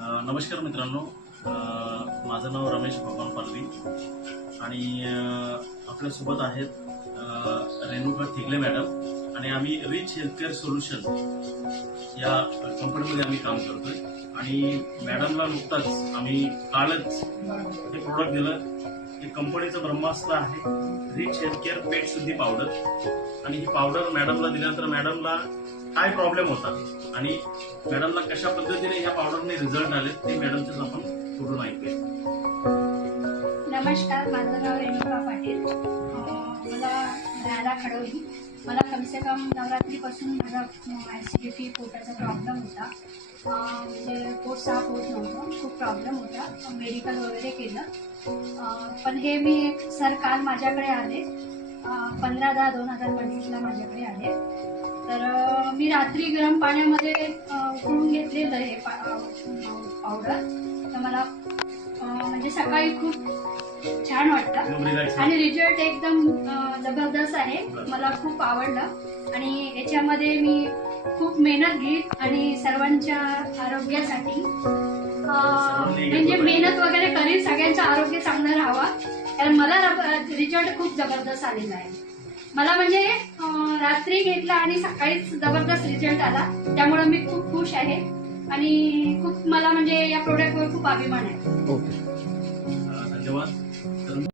नमस्कार मित्रांनो, माझं नाव रमेश भगवान पालवी आणि आपल्यासोबत आहेत रेणुका थिगले मॅडम आणि आम्ही रिच हेल्थकेअर सोल्युशन या कंपनीमध्ये आम्ही काम करतोय. आणि मॅडमला नुकताच आम्ही कालच हे प्रोडक्ट दिलं. हे कंपनीचं ब्रह्मास्त्र आहे, रिच हेल्थकेअर पेट शुद्धी पावडर. आणि ही पावडर मॅडमला दिल्यानंतर मॅडमला काय प्रॉब्लेम होता आणि मॅडमला कशा पद्धतीने या पावडरने रिझल्ट आले ते मॅडमचेच आपण कुठून ऐकूया. नमस्कार, माझं नाव रेणुका पाटील. मला राहायला खडवली. मला कमसे कम नवरात्रीपासून माझा ॲसिडिटी पोटाचा प्रॉब्लेम होता. म्हणजे पोट साफ होत नव्हतं, खूप प्रॉब्लेम होता. मेडिकल वगैरे केलं, पण हे मी सर काल माझ्याकडे आले. 15/10/2025 माझ्याकडे आले. तर मी रात्री गरम पाण्यामध्ये उकळून घेतलेलं हे पावडर. तर मला म्हणजे सकाळी खूप छान वाटतं आणि रिझल्ट एकदम जबरदस्त आहे. मला खूप आवडलं आणि याच्यामध्ये मी खूप मेहनत घेईन आणि सर्वांच्या आरोग्यासाठी म्हणजे मेहनत वगैरे करीन, सगळ्यांचं आरोग्य चांगलं राहावा. कारण मला रिझल्ट खूप जबरदस्त आलेला आहे. मला म्हणजे रात्री घेतला आणि सकाळीच जबरदस्त रिझल्ट आला. त्यामुळे मी खूप खुश आहे आणि खूप मला म्हणजे या प्रोडक्टवर खूप अभिमान आहे. धन्यवाद.